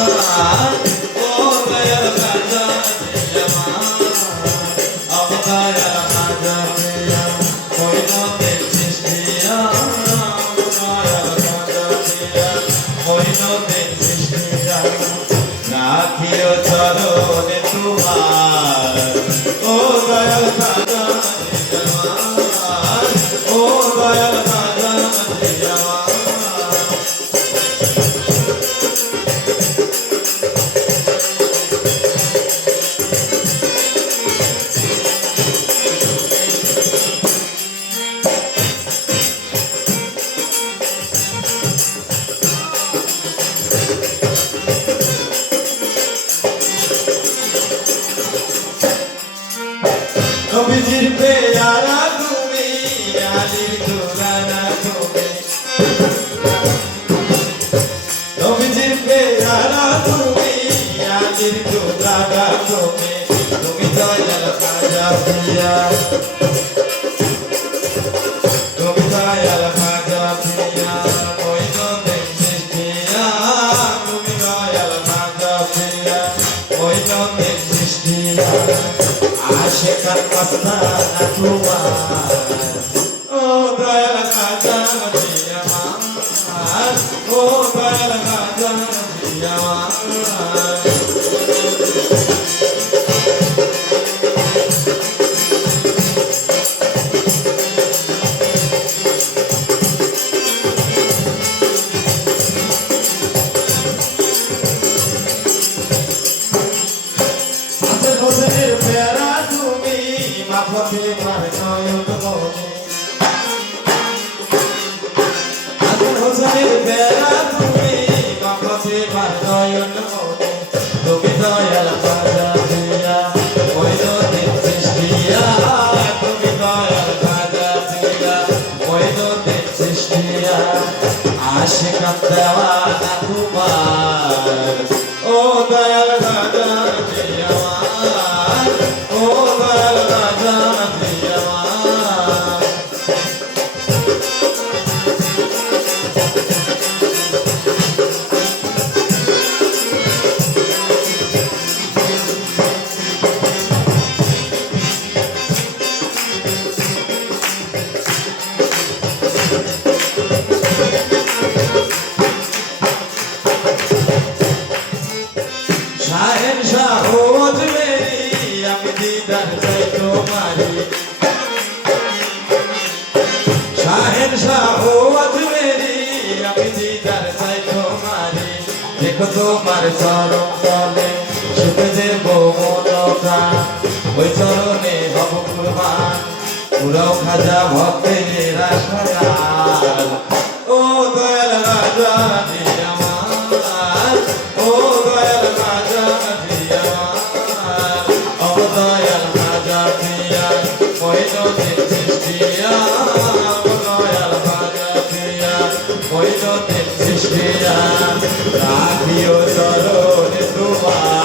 আমার নবীজির পেয়ারা তুমি আলির দুরানা তুমি নবীজির পেয়ারা তুমি আলির দুরানা তুমি তুমি দয়াল খাজা প্রিয়া আশেকার মাস্তানা তোমার ও দয়াল আমার ও দয়াল দিয়া, ওই নদীর সৃষ্টিয়া তুমি দয়াল ওই নদীর সৃষ্টিয়া আশিকান দেওয়ানা তোমার, ও দয়াল খাজা তোমার। চরণ তলে পুরাও খাজা ভক্তের আশায়াল ও দয়াল রাজা নদীর সৃষ্টিয়া রাখিও চরণে তোমার